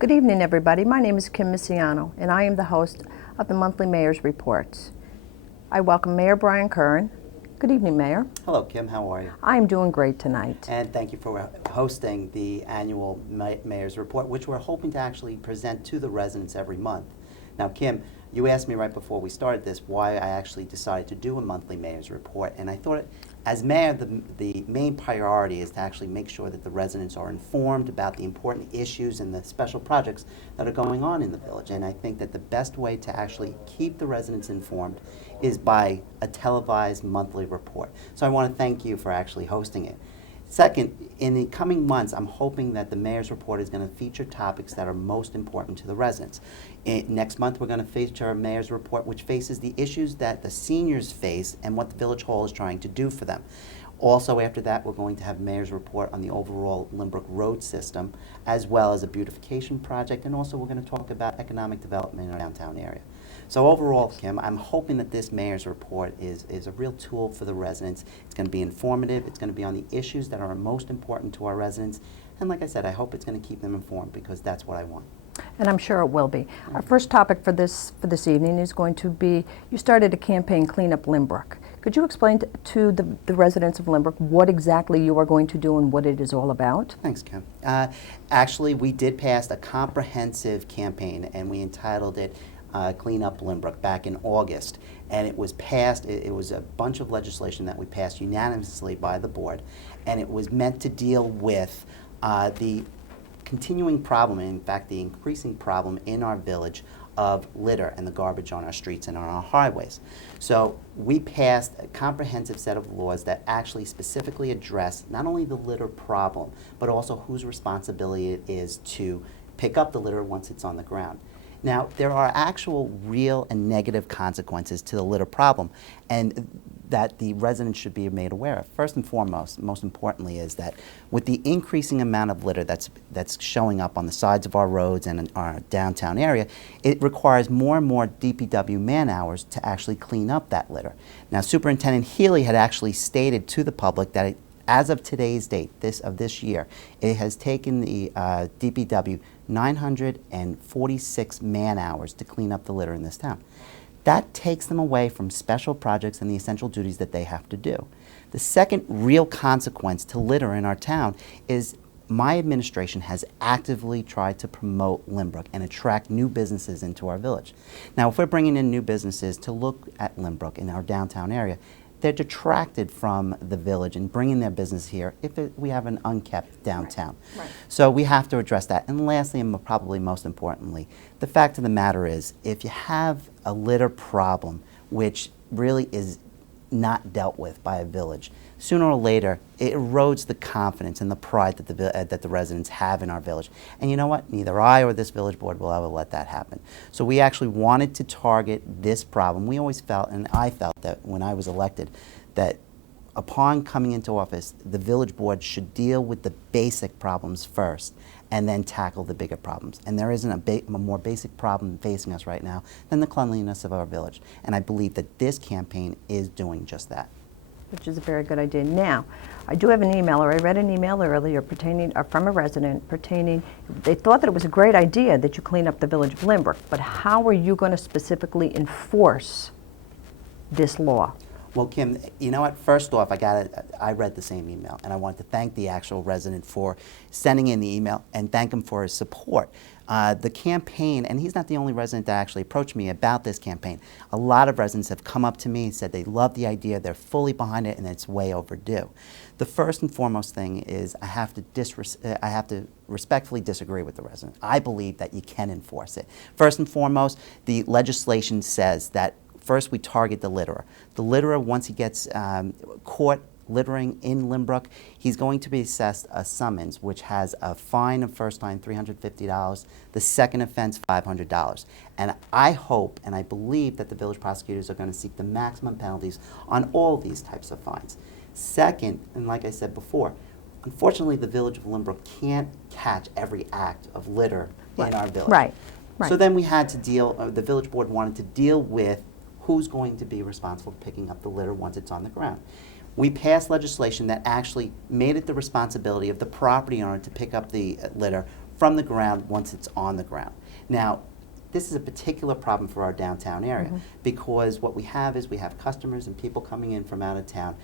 Good evening, everybody. My name is Kim Misiano, and I am the host of the monthly Mayor's Reports. I welcome Mayor Brian Curran. Good evening, Mayor. Hello, Kim. How are you? I'm doing great tonight. And thank you for hosting the annual Mayor's Report, which we're hoping to actually present to the residents every month. Now, Kim, you asked me right before we started this why I actually decided to do a monthly Mayor's Report, and I thought, as mayor, the main priority is to actually make sure that the residents are informed about the important issues and the special projects that are going on in the village. And I think that the best way to actually keep the residents informed is by a televised monthly report. So I want to thank you for actually hosting it. Second, in the coming months, I'm hoping that the Mayor's Report is going to feature topics that are most important to the residents. Next month, we're going to feature a Mayor's Report which faces the issues that the seniors face and what the Village Hall is trying to do for them. Also, after that, we're going to have Mayor's Report on the overall Lynbrook road system, as well as a beautification project, and also we're going to talk about economic development in our downtown area. So overall, Kim, I'm hoping that this Mayor's Report is a real tool for the residents. It's going to be informative. It's going to be on the issues that are most important to our residents. And like I said, I hope it's going to keep them informed because that's what I want. And I'm sure it will be. Our first topic for this evening is going to be, you started a campaign, Clean Up Lynbrook. Could you explain to the residents of Lynbrook what exactly you are going to do and what it is all about? Thanks, Kim. Actually, we did pass a comprehensive campaign, and we entitled it Clean Up Lynbrook back in August. And it was passed, it was a bunch of legislation that we passed unanimously by the board, and it was meant to deal with the continuing problem, and in fact the increasing problem in our village of litter and the garbage on our streets and on our highways. So we passed a comprehensive set of laws that actually specifically address not only the litter problem, but also whose responsibility it is to pick up the litter once it's on the ground. Now, there are actual real and negative consequences to the litter problem, and that the residents should be made aware of. First and foremost, most importantly, is that with the increasing amount of litter that's showing up on the sides of our roads and in our downtown area, it requires more and more DPW man-hours to actually clean up that litter. Now, Superintendent Healy had actually stated to the public that as of today's date, this year, it has taken the DPW 946 man-hours to clean up the litter in this town. That takes them away from special projects and the essential duties that they have to do. The second real consequence to litter in our town is my administration has actively tried to promote Lynbrook and attract new businesses into our village. Now, if we're bringing in new businesses to look at Lynbrook in our downtown area, they're detracted from the village and bringing their business here if we have an unkept downtown. Right. So we have to address that. And lastly, and probably most importantly, the fact of the matter is, if you have a litter problem, which really is not dealt with by a village, sooner or later, it erodes the confidence and the pride that the residents have in our village. And you know what? Neither I or this village board will ever let that happen. So we actually wanted to target this problem. We always felt, and I felt that when I was elected, that upon coming into office, the village board should deal with the basic problems first and then tackle the bigger problems. And there isn't a more basic problem facing us right now than the cleanliness of our village. And I believe that this campaign is doing just that. Which is a very good idea. Now, I do have an email, or I read an email earlier pertaining from a resident pertaining, they thought that it was a great idea that you clean up the village of Lynbrook, but how are you going to specifically enforce this law? Well, Kim, you know what? First off, I read the same email, and I want to thank the actual resident for sending in the email and thank him for his support. The campaign, and he's not the only resident that actually approached me about this campaign. A lot of residents have come up to me and said they love the idea, they're fully behind it, and it's way overdue. The first and foremost thing is I have to respectfully disagree with the resident. I believe that you can enforce it. First and foremost, the legislation says that first we target the litterer. The litterer, once he gets caught littering in Lynbrook, he's going to be assessed a summons, which has a fine of first time $350, the second offense $500. And I hope and I believe that the village prosecutors are going to seek the maximum penalties on all these types of fines. Second, and like I said before, unfortunately the village of Lynbrook can't catch every act of litter in our village. Right. So then we had to the village board wanted to deal with who's going to be responsible for picking up the litter once it's on the ground. We passed legislation that actually made it the responsibility of the property owner to pick up the litter from the ground once it's on the ground. Now, this is a particular problem for our downtown area because what we have is we have customers and people coming in from out of town,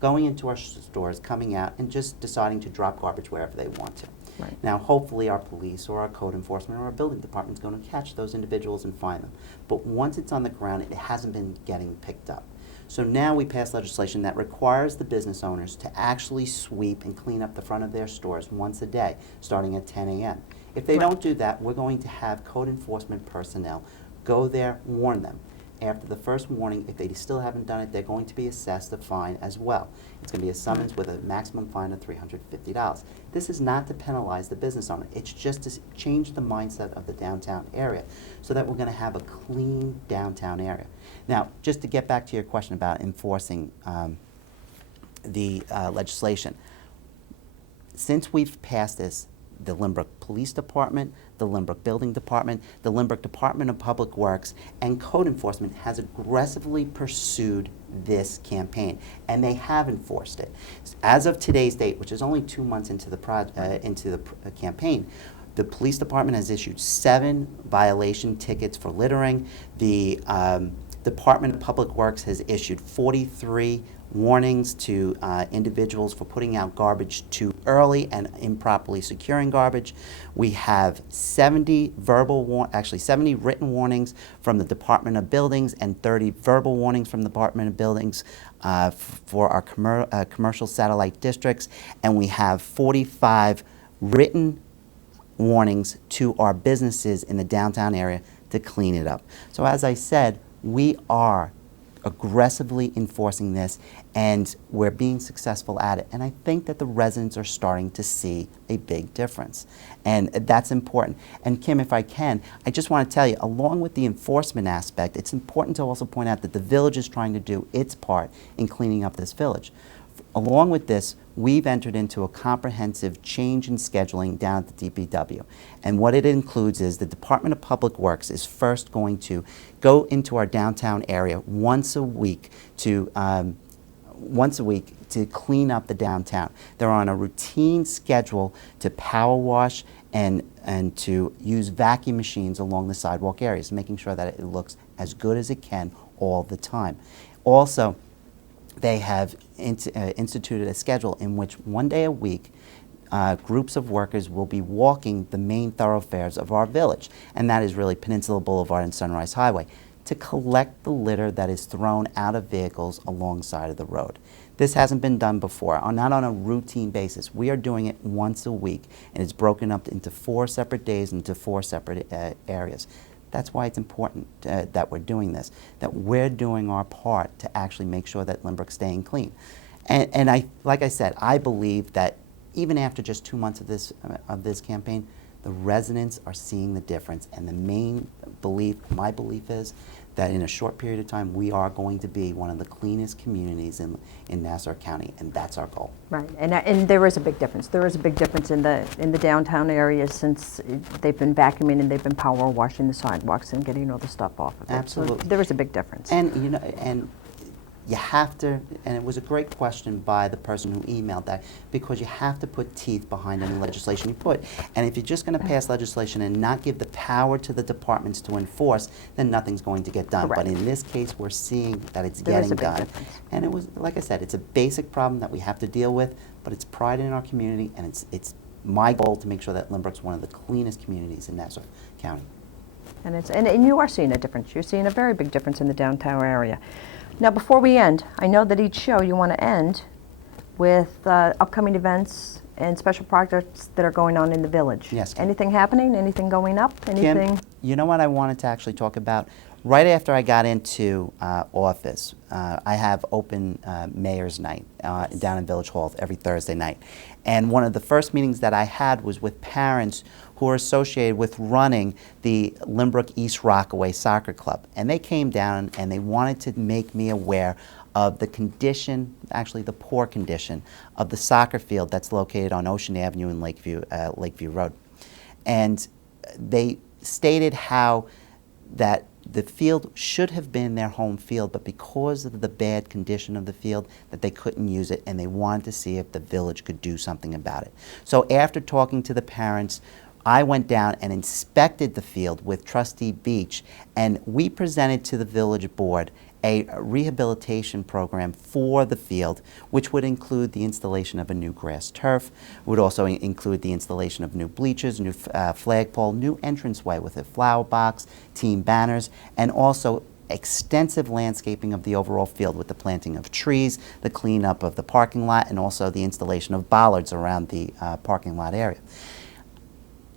going into our stores, coming out, and just deciding to drop garbage wherever they want to. Right. Now, hopefully our police or our code enforcement or our building department is going to catch those individuals and find them. But once it's on the ground, it hasn't been getting picked up. So now we pass legislation that requires the business owners to actually sweep and clean up the front of their stores once a day, starting at 10 a.m. If they don't do that, we're going to have code enforcement personnel go there, warn them. After the first warning, if they still haven't done it, they're going to be assessed a fine as well. It's going to be a summons with a maximum fine of $350. This is not to penalize the business owner. It's just to change the mindset of the downtown area so that we're going to have a clean downtown area. Now, just to get back to your question about enforcing the legislation, since we've passed this, the Lynbrook Police Department, the Lynbrook Building Department, the Lynbrook Department of Public Works, and Code Enforcement has aggressively pursued this campaign, and they have enforced it. As of today's date, which is only 2 months into the campaign, the Police Department has issued 7 violation tickets for littering. The Department of Public Works has issued 43 warnings to individuals for putting out garbage too early and improperly securing garbage. We have 70 written warnings from the Department of Buildings and 30 verbal warnings from the Department of Buildings for our commercial satellite districts, and we have 45 written warnings to our businesses in the downtown area to clean it up. So as I said, we are aggressively enforcing this, and we're being successful at it. And I think that the residents are starting to see a big difference, and that's important. And Kim, if I can, I just want to tell you, along with the enforcement aspect, it's important to also point out that the village is trying to do its part in cleaning up this village. Along with this, we've entered into a comprehensive change in scheduling down at the DPW. And what it includes is the Department of Public Works is first going to go into our downtown area once a week to clean up the downtown. They're on a routine schedule to power wash and to use vacuum machines along the sidewalk areas, making sure that it looks as good as it can all the time. Also, they have instituted a schedule in which 1 day a week groups of workers will be walking the main thoroughfares of our village, and that is really Peninsula Boulevard and Sunrise Highway, to collect the litter that is thrown out of vehicles alongside of the road. This hasn't been done before, not on a routine basis. We are doing it once a week, and it's broken up into 4 separate days, into 4 separate areas. That's why it's important that we're doing this, that we're doing our part to actually make sure that Lynbrook's staying clean. And like I said, I believe that even after just 2 months of this campaign, the residents are seeing the difference. And the main belief, my belief is that in a short period of time, we are going to be one of the cleanest communities in Nassau County, and that's our goal. Right, and there is a big difference. There is a big difference in the downtown area since they've been vacuuming and they've been power washing the sidewalks and getting all the stuff off of it. Absolutely. So there is a big difference. And you know, and you have to, and it was a great question by the person who emailed that, because you have to put teeth behind any legislation you put. And if you're just going to pass legislation and not give the power to the departments to enforce, then nothing's going to get done. Correct. But in this case, we're seeing that it's There is getting a big done. difference. And it was, like I said, it's a basic problem that we have to deal with, but it's pride in our community, and it's my goal to make sure that Lynbrook's one of the cleanest communities in Nassau County. And you are seeing a difference. You're seeing a very big difference in the downtown area. Now, before we end, I know that each show you want to end with upcoming events and special projects that are going on in the village. Yes, Kim. Anything happening? Anything going up? Anything? Kim, you know what I wanted to actually talk about? Right after I got into office, I have open Mayor's Night down in Village Hall every Thursday night. And one of the first meetings that I had was with parents who are associated with running the Lynbrook East Rockaway Soccer Club. And they came down and they wanted to make me aware of the condition, actually the poor condition, of the soccer field that's located on Ocean Avenue and Lakeview Road. And they stated how that the field should have been their home field, but because of the bad condition of the field, that they couldn't use it, and they wanted to see if the village could do something about it. So after talking to the parents, I went down and inspected the field with Trustee Beach, and we presented to the village board a rehabilitation program for the field, which would include the installation of a new grass turf, would also include the installation of new bleachers, new flagpole, new entranceway with a flower box, team banners, and also extensive landscaping of the overall field with the planting of trees, the cleanup of the parking lot, and also the installation of bollards around the parking lot area.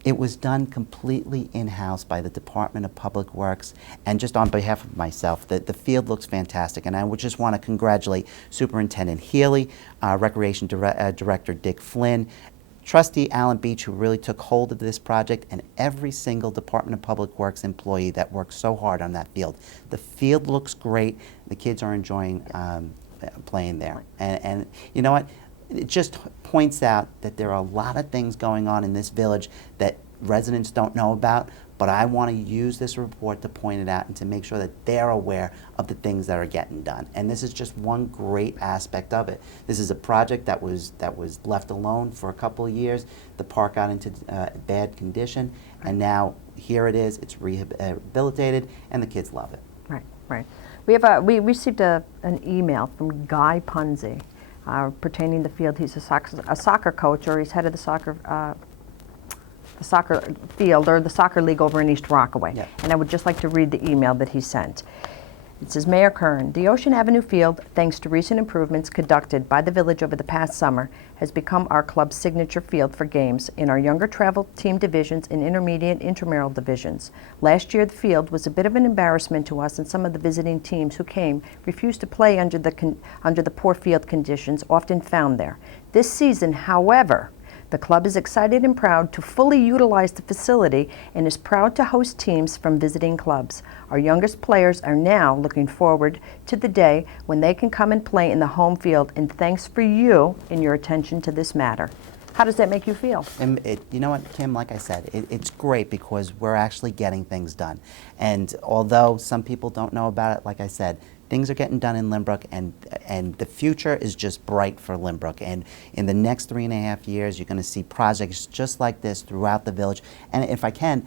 It was done completely in-house by the Department of Public Works, and just on behalf of myself, the field looks fantastic, and I would just want to congratulate Superintendent Healy, Recreation Director Dick Flynn, Trustee Alan Beach, who really took hold of this project, and every single Department of Public Works employee that worked so hard on that field. The field looks great. The kids are enjoying playing there. And you know what? It just points out that there are a lot of things going on in this village that residents don't know about, but I want to use this report to point it out and to make sure that they're aware of the things that are getting done. And this is just one great aspect of it. This is a project that was left alone for a couple of years. The park got into bad condition, and now here it is. It's rehabilitated, and the kids love it. Right, right. We received an email from Guy Punzi pertaining to the field. He's a soccer coach, or he's head of the soccer field, or the soccer league over in East Rockaway. Yeah. And I would just like to read the email that he sent. It says, Mayor Curran, the Ocean Avenue field, thanks to recent improvements conducted by the village over the past summer, has become our club's signature field for games in our younger travel team divisions and intermediate intramural divisions. Last year, the field was a bit of an embarrassment to us, and some of the visiting teams who came refused to play under the poor field conditions often found there. This season, however, the club is excited and proud to fully utilize the facility and is proud to host teams from visiting clubs. Our youngest players are now looking forward to the day when they can come and play in the home field, and thanks for you and your attention to this matter. How does that make you feel? And you know what, Kim, like I said, it's great because we're actually getting things done. And although some people don't know about it, like I said, things are getting done in Lynbrook, and the future is just bright for Lynbrook. And in the next 3.5 years, you're going to see projects just like this throughout the village. And if I can,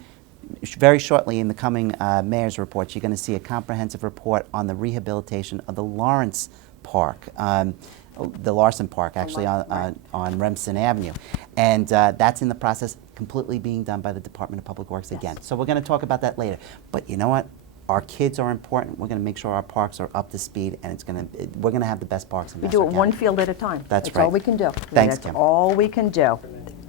very shortly in the coming mayor's reports, you're going to see a comprehensive report on the rehabilitation of the Lawrence Park. The Larson Park, actually, on Remsen Avenue. And that's in the process, completely being done by the Department of Public Works again. So we're going to talk about that later. But you know what? Our kids are important. We're going to make sure our parks are up to speed, and we're going to have the best parks in We Nassau do it County. one field at a time. That's right. all we can do. Thanks, That's Kim. all we can do.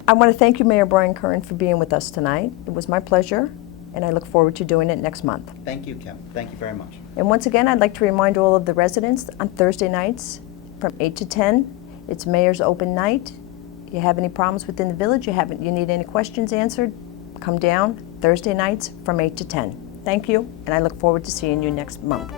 I want to thank you, Mayor Brian Curran, for being with us tonight. It was my pleasure, and I look forward to doing it next month. Thank you, Kim. Thank you very much. And once again, I'd like to remind all of the residents on Thursday nights from 8 to 10, it's Mayor's Open Night. You have any problems within the village, you need any questions answered, come down Thursday nights from 8 to 10. Thank you, and I look forward to seeing you next month.